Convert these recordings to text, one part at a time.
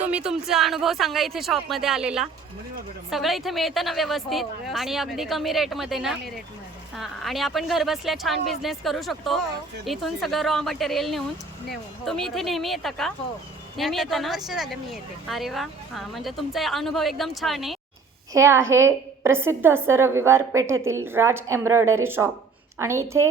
तुम्ही तुमचा अनुभव सांगा इथे शॉप मध्ये आलेला. सगळं इथे मिळतं ना व्यवस्थित आणि अगदी कमी रेट मध्ये ना. आणि आपण घर बसल्या छान बिझनेस करू शकतो. इथून सगळं रॉ मटेरियल नेऊन. तुम्ही इथे नेहमी येता का? नेहमी येता ना? वर्ष झालं मी येते. अरे वा. हा, म्हणजे तुमचा अनुभव एकदम छान आहे. हे आहे प्रसिद्ध असं रविवार पेठेतील राज एम्ब्रॉयडरी शॉप आणि इथे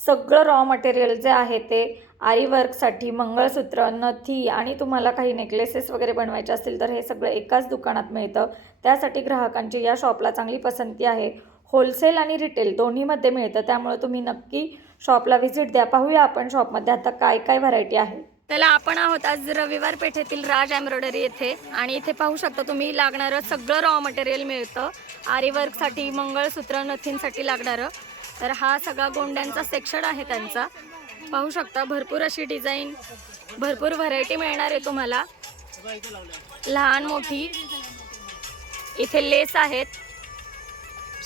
सगळं रॉ मटेरियल जे आहे ते आरी वर्कसाठी मंगळसूत्र, नथी आणि तुम्हाला काही नेकलेसेस वगैरे बनवायचे असतील तर हे सगळं एकाच दुकानात मिळतं. त्यासाठी ग्राहकांची या शॉपला चांगली पसंती आहे. होलसेल आणि रिटेल दोन्हीमध्ये मिळतं, त्यामुळे तुम्ही नक्की शॉपला व्हिजिट द्या. पाहूया आपण शॉपमध्ये आता काय काय व्हरायटी आहे. त्याला आपण आहोत आज रविवार पेठेतील राज एम्ब्रॉयडरी येथे आणि इथे पाहू शकता तुम्ही लागणारं सगळं रॉ मटेरियल मिळतं. आरी वर्कसाठी, मंगळसूत्र, नथींसाठी लागणारं. तर हा सगळा गोंड्यांचा सेक्शन आहे त्यांचा. पाहू शकता भरपूर अशी डिझाईन, भरपूर व्हरायटी मिळणार आहे तुम्हाला, लहान मोठी. इथे लेस आहेत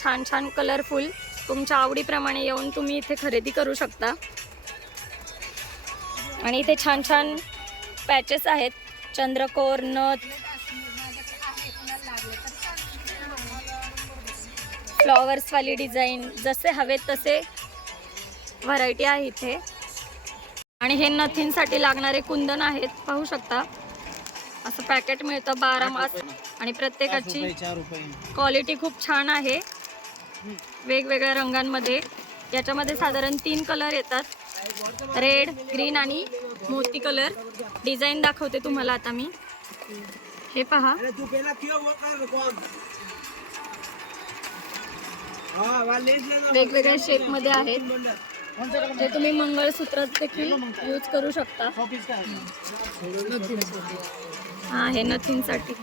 छान छान कलरफुल. तुमच्या आवडीप्रमाणे येऊन तुम्ही इथे खरेदी करू शकता. आणि इथे छान छान पॅचेस आहेत, चंद्रकोर, नथ, फ्लॉवर्सवाली डिझाईन, जसे हवेत तसे व्हरायटी आहे इथे. आणि हे नथींसाठी लागणारे कुंदन आहेत, पाहू शकता. असं पॅकेट मिळतं 12 मास आणि प्रत्येकाची क्वालिटी खूप छान आहे, वेगवेगळ्या रंगांमध्ये. याच्यामध्ये साधारण 3 कलर येतात, रेड, ग्रीन आणि मोती कलर. डिझाईन दाखवते तुम्हाला आता मी. हे पहा, वेगवेगळ्या शेपमध्ये आहेत, जे तुम्ही मंगळसूत्रात देखील यूज करू शकता. हा, हे नथींसाठी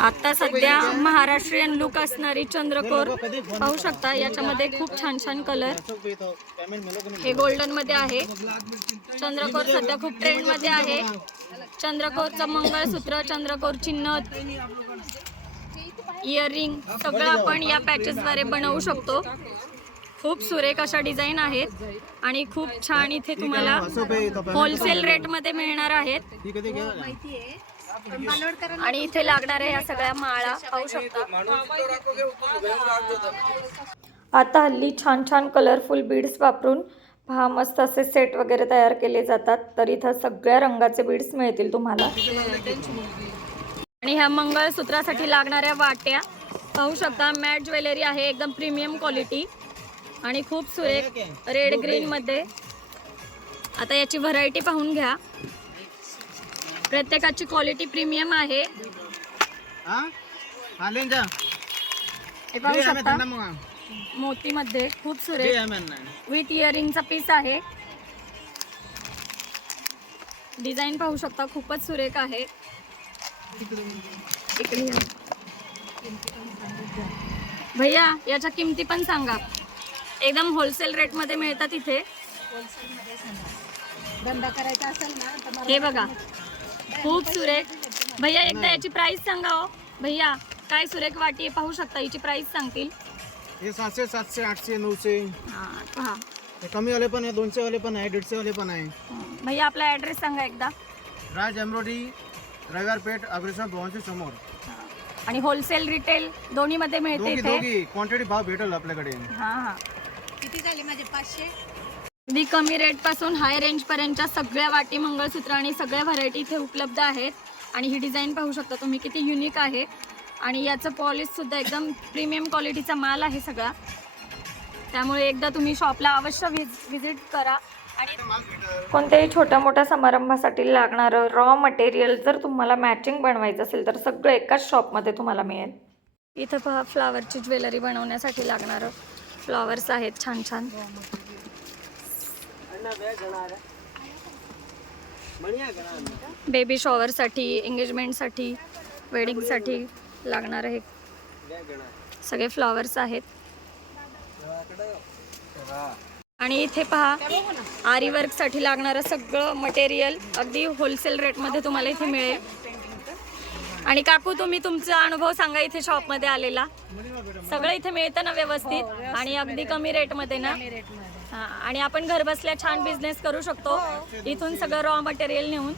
आता सध्या महाराष्ट्रीयन लुक असणारी चंद्रकोर पाहू शकता. याच्यामध्ये खूप छान छान कलर. हे गोल्डन मध्ये आहे. चंद्रकोर सध्या खूप ट्रेंड मध्ये आहे. चंद्रकोरचं मंगळसूत्र, चंद्रकोरची नथ, इयरिंग सगळं आपण या पॅचेस द्वारे बनवू शकतो. खूप सुरेख अशा डिझाईन आहेत आणि खूप छान इथे तुम्हाला होलसेल रेट मध्ये मिळणार आहेत. आणि इथे लागणाऱ्या या सगळ्या माळा पाहू शकता. आता हल्ली छान छान कलरफुल बीड्स वापरून पहा मस्त असे सेट वगैरे तयार केले जातात. तर इथं सगळ्या रंगाचे बीड्स मिळतील तुम्हाला. आणि ह्या मंगळसूत्रासाठी लागणाऱ्या वाट्या पाहू शकता. मॅट ज्वेलरी आहे, एकदम प्रीमियम क्वालिटी आणि खूप सुरेख रेड ग्रीन मध्ये. आता याची व्हरायटी पाहून घ्या. प्रत्येकाची क्वालिटी प्रीमियम आहे. हे पाहू शकता मोती मध्ये खूप सुरेख विथ इयरिंगचा पीस आहे. डिझाईन पाहू शकता, खूपच सुरेख आहे. इकडे भैया याच्या किमती पण सांगा. एकदम होलसेल रेट मध्ये मिळतात इथे. धंदा करायचा असेल ना, हे बघा खूप सुरेख. भैया एकदा याची प्राइस सांगा हो. भैया काय सुरेख वाटी आहे, पाहू शकता. याची प्राइस सांगतील. हे 700, 700, 800, 900. पहा, कमी वाले पण आहे, 200 वाले पण आहे, 150 वाले पण आहे. भैया आपला ऍड्रेस सांगा एकदा. राज एम्ब्रॉयडरी, रविवार पेठ, अग्रेसर भवनच्या समोर. आणि होलसेल रिटेल दोन्ही मध्ये मिळते इथे. दोघी क्वांटिटी भाव भेटेल आपल्याकडे. हा हा. किती झाले माझे? 500. अगदी कमी रेट पासून हाय रेंज पर्यंतच्या सगळ्या वाटी, मंगळसूत्र आणि सगळ्या व्हरायटी इथे उपलब्ध आहेत. आणि ही डिझाईन पाहू शकता तुम्ही किती युनिक आहे. आणि याचं पॉलिश सुद्धा एकदम प्रीमियम क्वालिटीचा माल आहे सगळा. त्यामुळे एकदा तुम्ही शॉपला अवश्य व्हिजिट करा. आणि कोणत्याही छोट्या मोठ्या समारंभासाठी लागणारं रॉ मटेरियल जर तुम्हाला मॅचिंग बनवायचं असेल तर सगळं एकाच शॉपमध्ये तुम्हाला मिळेल. इथं पहा फ्लावरची ज्वेलरी बनवण्यासाठी लागणारं फ्लॉवर्स आहेत छान छान. बेबी शॉवरसाठी, एंगेजमेंटसाठी, वेडिंगसाठी लागणारे हे सगळे फ्लॉवर्स आहेत. आणि इथे पहा आरी वर्कसाठी लागणारं सगळं मटेरियल अगदी होलसेल रेटमध्ये तुम्हाला इथे मिळेल. आणि काकू तुम्ही तुमचा अनुभव सांगा इथे शॉपमध्ये आलेला. सगळं इथे मिळतं ना व्यवस्थित आणि अगदी कमी रेटमध्ये ना. आणि आपण घर बसल्या छान बिझनेस करू शकतो. इथून सगळं रॉ मटेरियल नेऊन.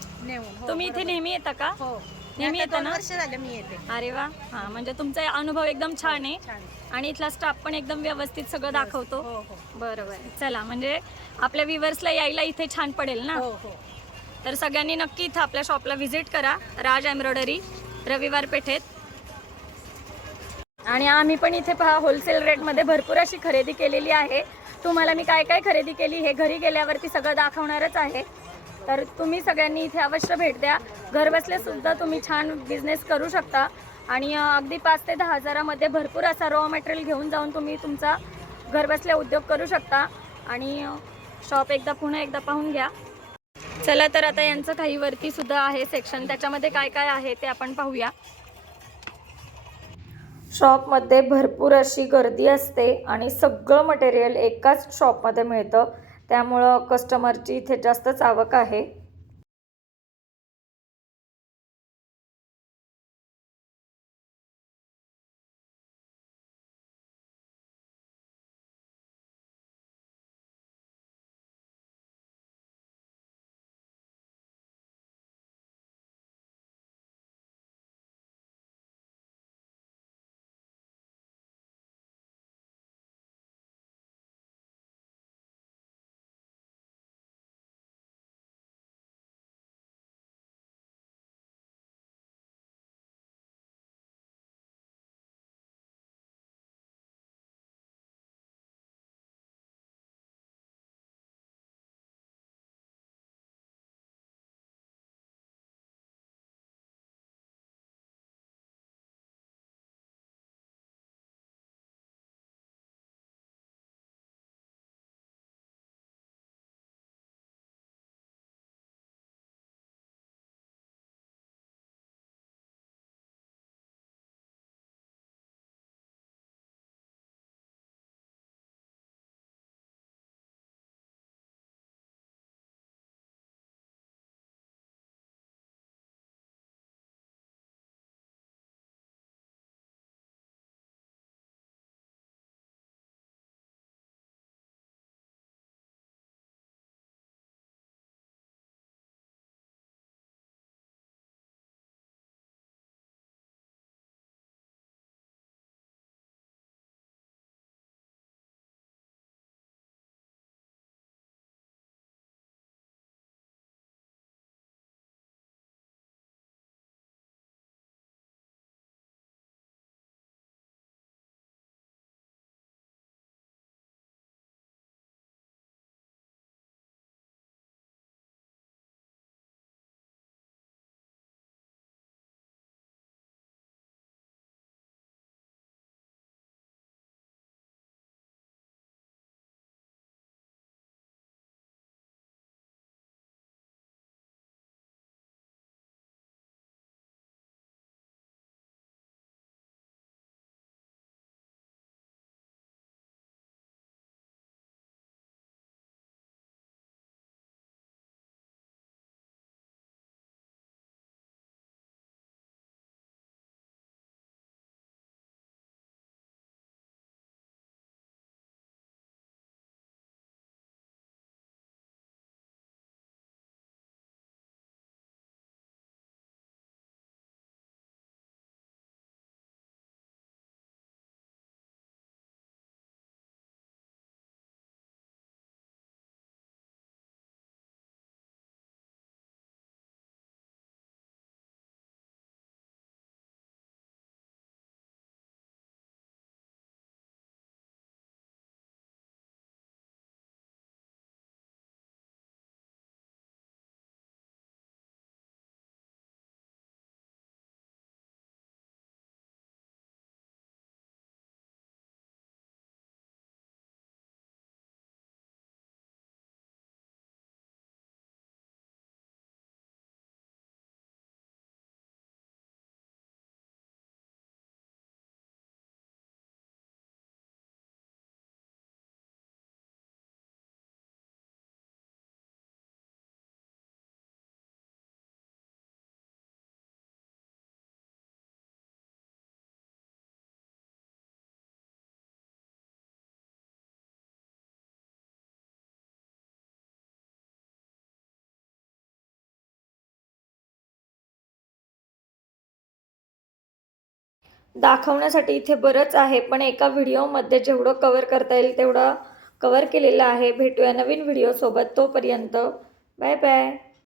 तुम्ही इथे नेहमी येता का? नेहमी येतं ना? वर्ष झालं मी येते. अरे वा, हां, म्हणजे तुमचा अनुभव एकदम छान आहे छान. आणि इथला स्टाफ पण एकदम व्यवस्थित सगळं दाखवतो. हो हो बरोबर, चला म्हणजे आपल्या व्ह्युअर्सला यायला इथे छान पडेल ना. हो हो. तर सगळ्यांनी नक्की इथं आपल्या शॉपला व्हिजिट करा, राज एम्ब्रॉयडरी, रविवार पेठेत. आणि आम्ही पण इथे पहा होलसेल रेटमध्ये भरपूर अशी खरेदी केलेली आहे. तुम्हाला मी काय काय खरेदी केली हे घरी गेल्यावरती सगळं दाखवणारच आहे. तर तुम्ही सगळ्यांनी इथे अवश्य भेट द्या. घरबसल्या सुद्धा तुम्ही छान बिझनेस करू शकता आणि अगदी 5 ते 10 हजारामध्ये भरपूर असा रॉ मटेरियल घेऊन जाऊन तुम्ही तुमचा घरबसल्या उद्योग करू शकता. आणि शॉप पुन्हा एकदा पाहून घ्या. चला तर आता यांचं काही वरती सुद्धा आहे सेक्शन, त्याच्यामध्ये काय काय आहे ते आपण पाहूया. शॉपमध्ये भरपूर अशी गर्दी असते आणि सगळं मटेरियल एकाच शॉपमध्ये मिळतं, त्यामुळं कस्टमरची इथे जास्तच आवक आहे. दाखवण्यासाठी इथे बरंच आहे, पण एका व्हिडिओमध्ये जेवढं कवर करता येईल तेवढं कवर केलेलं आहे. भेटूया नवीन व्हिडिओसोबत. तोपर्यंत बाय बाय.